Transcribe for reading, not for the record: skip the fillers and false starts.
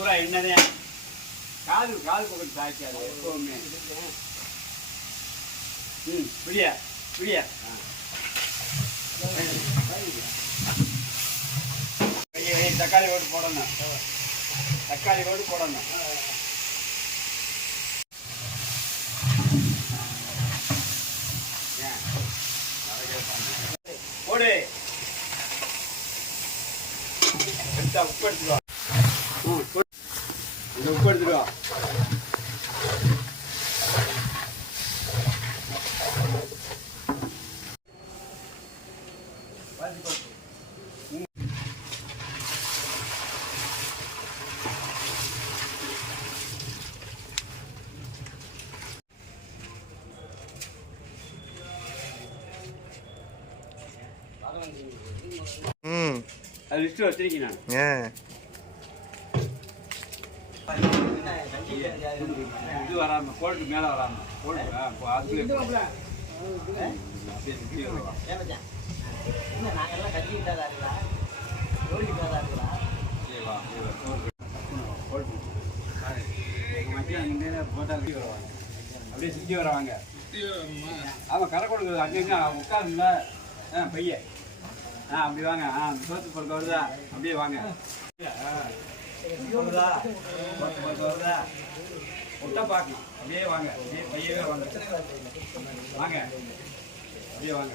பூரா என்னதே காது காது பக்கத்து சாய்க்காது எப்பவுமே. புரியா புரியா தக்காளி ஓட்டு போடணும், தக்காளி ஓட்டு போடணும். போடு உப்பு எடுத்துருவா, உப்பு எடுத்துருவா. அது லிஸ்ட் வச்சிருக்கீங்க. இது வராம கோல்டு மேல வராம அப்படியே சுத்தி வருவாங்க. ஆமா கரை கொடுக்குறது அங்கே உட்காருங்கள பையன். அப்படி வாங்க. சோத்து பொறுக்க வருதா? அப்படியே வாங்க. வருதா வருதா முட்டை பார்க்கலாம். அப்படியே வாங்க, அப்படியே பையவே வாங்க, வாங்க அப்படியே வாங்க.